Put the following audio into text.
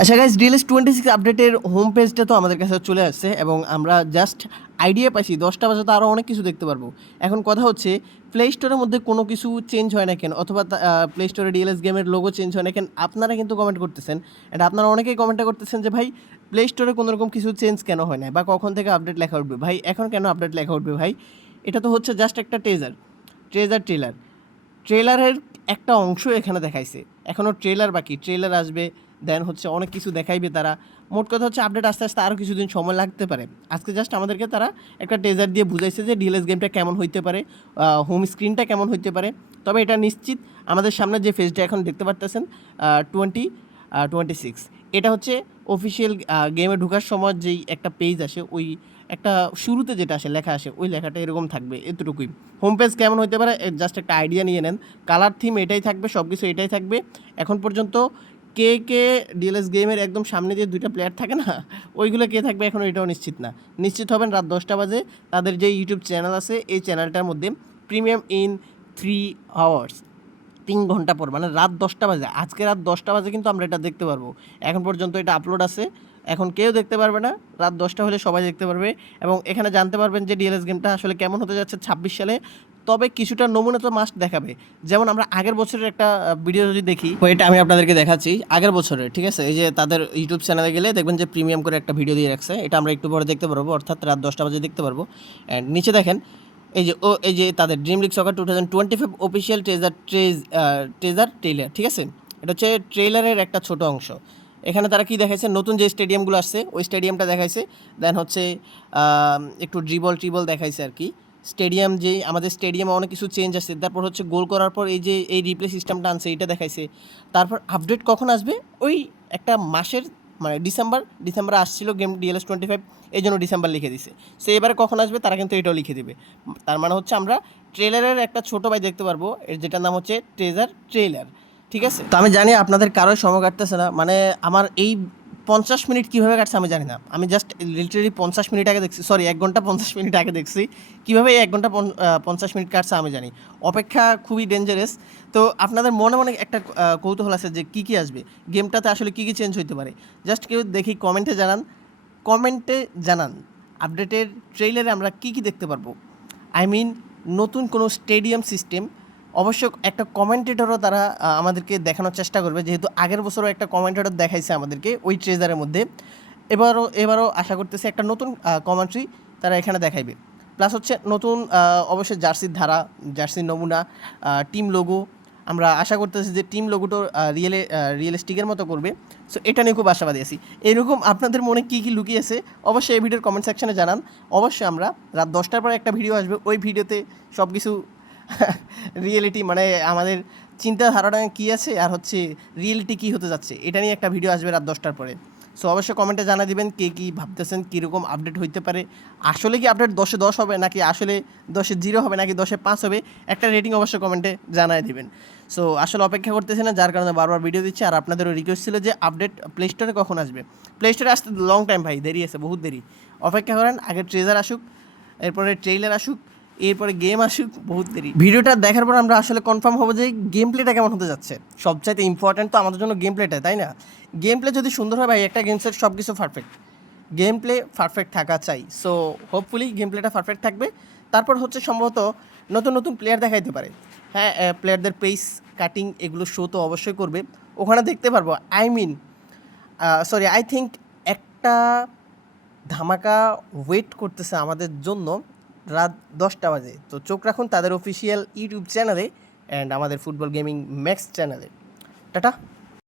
আচ্ছা guys DLS twenty six আপডেটের home পেজটা তো আমাদের কাছে চলে আসছে এবং আমরা জাস্ট আইডিয়া পাইছি। দশটা বাজে তো আরও অনেক কিছু দেখতে পারব। এখন কথা হচ্ছে প্লে স্টোরের মধ্যে কোনো কিছু চেঞ্জ হয় না কেন? অথবা প্লে স্টোরে ডিএলএস গেমের লোগো চেঞ্জ হয় না কেন? আপনারা কিন্তু কমেন্ট করতেছেন। অ্যান্ড আপনারা অনেকেই কমেন্টটা করতেছেন যে, ভাই প্লে স্টোরে কোনো রকম কিছু চেঞ্জ কেন হয় না বা কখন থেকে আপডেট লেখা উঠবে? ভাই, এখন কেন আপডেট লেখা উঠবে ভাই? এটা তো হচ্ছে জাস্ট একটা ট্রেজার ট্রেজার ট্রেলার ট্রেলারের একটা অংশ এখানে দেখাইছে। এখনও ট্রেলার বাকি। ট্রেলার আসবে দেন হচ্ছে অনেক কিছু দেখাইবে তারা। মোট কথা হচ্ছে আপডেট আস্তে আস্তে আরও কিছুদিন সময় লাগতে পারে। আজকে জাস্ট আমাদেরকে তারা একটা ট্রেজার দিয়ে বুঝাইছে যে ডিএলএস গেমটা কেমন হইতে পারে হোম স্ক্রিনটা কেমন হইতে পারে। তবে এটা নিশ্চিত আমাদের সামনে যে ফেজটা এখন দেখতে পারতেছেন টোয়েন্টি টোয়েন্টি সিক্স এটা হচ্ছে অফিসিয়াল গেমে ঢোকার সময় যেই একটা পেজ আসে, ওই একটা শুরুতে যেটা আসে, লেখা আসে, ওই লেখাটা এরকম থাকবে এতটুকুই। হোম পেজ কেমন হতে পারে জাস্ট একটা আইডিয়া নিয়ে নেন। কালার থিম এটাই থাকবে সব কিছু এটাই থাকবে। এখন পর্যন্ত কে কে ডিএলএস গেমের একদম সামনে যে দুইটা প্লেয়ার থাকে না, ওইগুলো কে থাকবে এখন এটাও নিশ্চিত না। নিশ্চিত হবেন রাত দশটা বাজে, তাদের যে ইউটিউব চ্যানেল আছে, এই চ্যানেলটার মধ্যে প্রিমিয়াম ইন থ্রি আওয়ার্স তিন ঘণ্টা পর মানে রাত দশটা বাজে। আজকে রাত দশটা বাজে কিন্তু আমরা এটা দেখতে পারব। এখন পর্যন্ত এটা আপলোড আছে। এখন কেউ দেখতে পারবে না। রাত দশটা হলে সবাই দেখতে পারবে এবং এখানে জানতে পারবেন যে ডিএলএস গেমটা আসলে কেমন হতে যাচ্ছে ছাব্বিশ সালে। তবে কিছুটা নমুনা তো মাস্ট দেখাবে। যেমন আমরা আগের বছরের একটা ভিডিও যদি দেখি এটা আমি আপনাদেরকে দেখাচ্ছি। আগের বছরের, ঠিক আছে? এই যে তাদের ইউটিউব চ্যানেলে গেলে দেখবেন যে প্রিমিয়াম করে একটা ভিডিও দিয়ে রাখছে। এটা আমরা একটু পরে দেখতে পারব, অর্থাৎ রাত দশটা বাজে দেখতে পারব। অ্যান্ড নিচে দেখেন, এই যে ও, এই যে তাদের dream league soccer two thousand twenty five official treasure traced treasure trailer ঠিক আছে? এটা হচ্ছে ট্রেলারের একটা ছোট অংশ। এখানে তারা কি দেখাইছে? নতুন যে স্টেডিয়ামগুলো আসছে, ওই স্টেডিয়ামটা দেখাইছে। দেন হচ্ছে একটু ড্রিবল ট্রিবল দেখাইছে আর কি। স্টেডিয়াম যেই, আমাদের স্টেডিয়ামে অনেক কিছু চেঞ্জ আসছে। তারপর হচ্ছে গোল করার পর এই যে, এই রিপ্লে সিস্টেমটা আনছে, এইটা দেখাইছে। তারপর আপডেট কখন আসবে? ওই একটা মাসের মানে ডিসেম্বর, ডিসেম্বরে আসছিল গেম ডিএলএস টোয়েন্টি ফাইভ এই জন্য ডিসেম্বর লিখে দিছে। সো এবারে কখন আসবে? তারা কিন্তু এটাও লিখে দেবে। তার মানে হচ্ছে আমরা ট্রেলারের একটা ছোটো ভাই দেখতে পারব, এর যেটার নাম হচ্ছে ট্রেজার ট্রেলার ঠিক আছে? তো আমি জানি আপনাদের কারোই সময় কাটতেছে না। মানে আমার এই পঞ্চাশ মিনিট কীভাবে কাটছে আমি জানি না। আমি জাস্ট লিটারেলি পঞ্চাশ মিনিট আগে দেখছি সরি এক ঘণ্টা পঞ্চাশ মিনিট আগে দেখছি। কীভাবে এক ঘণ্টা পঞ্চাশ মিনিট কাটছে আমি জানি। অপেক্ষা খুবই ডেঞ্জারাস তো আপনাদের মনে মনে একটা কৌতূহল আছে যে কী কী আসবে? গেমটাতে আসলে কী কী চেঞ্জ হতে পারে? জাস্ট কেউ দেখি কমেন্টে জানান। কমেন্টে জানান আপডেটের ট্রেইলারে আমরা কী কী দেখতে পারব? আই মিন নতুন কোনো স্টেডিয়াম সিস্টেম অবশ্য একটা কমেন্টেটরও তারা আমাদেরকে দেখানোর চেষ্টা করবে। যেহেতু আগের বছরও একটা কমেন্টেটর দেখাইছে আমাদেরকে ওই ট্রেজারের মধ্যে। এবারও এবারও আশা করতেছে একটা নতুন কমেন্ট্রি তারা এখানে দেখাইবে। প্লাস হচ্ছে নতুন অবশ্যই জার্সির ধারা, জার্সির নমুনা টিম লোগো আমরা আশা করতেছি যে টিম লোগোটো রিয়েলে রিয়েলিস্টিকের মতো করবে। সো এটা নিয়ে খুব আশাবাদী আছি। এরকম আপনাদের মনে কী কী লুকিয়েছে? অবশ্যই এই ভিডিওর কমেন্ট সেকশনে জানান। অবশ্যই আমরা রাত দশটার পরে একটা ভিডিও আসবে। ওই ভিডিওতে সব কিছু রিয়েলিটি মানে আমাদের চিন্তাধারাটা কী আছে আর হচ্ছে রিয়েলিটি কী হতে যাচ্ছে, এটা নিয়ে একটা ভিডিও আসবে রাত দশটার পরে। সো অবশ্যই কমেন্টে জানা দিবেন কে কী ভাবতেছেন, কীরকম আপডেট হইতে পারে। আসলে কি আপডেট দশে দশ হবে নাকি আসলে দশে জিরো হবে নাকি দশে পাঁচ হবে, একটা রেটিং অবশ্যই কমেন্টে জানাই দিবেন। সো আসলে অপেক্ষা করতেছে না, যার কারণে বারবার ভিডিও দিচ্ছে। আর আপনাদেরও রিকোয়েস্ট ছিল যে আপডেট প্লে স্টোরে কখন আসবে। প্লে স্টোরে আসতে লং টাইম ভাই, দেরি আছে, বহুত দেরি। অপেক্ষা করেন, আগে ট্রেজার আসুক, এরপরে ট্রেইলার আসুক এরপরে গেম আসুক, বহুত দেরি। ভিডিওটা দেখার পর আমরা আসলে কনফার্ম হব যে গেম প্লেটা কেমন হতে যাচ্ছে। সবচাইতে ইম্পর্ট্যান্ট তো আমাদের জন্য গেম প্লেটা তাই না? গেম প্লে যদি সুন্দর হয় ভাই, একটা গেমসের সব কিছু পারফেক্ট গেম প্লে পারফেক্ট থাকা চাই। সো হোপফুলি গেম প্লেটা পারফেক্ট থাকবে। তারপর হচ্ছে সম্ভবত নতুন নতুন প্লেয়ার দেখাইতে পারে। হ্যাঁ প্লেয়ারদের পেস কাটিং এগুলো শো তো অবশ্যই করবে। ওখানে দেখতে পারব I mean sorry I think একটা ধামাকা ওয়েট করতেছে আমাদের জন্য। রাত দশটা বাজে। তো চোখ রাখুন তাদের অফিসিয়াল ইউটিউব চ্যানেলে অ্যান্ড আমাদের ফুটবল গেমিং ম্যাক্স চ্যানেলে টাটা।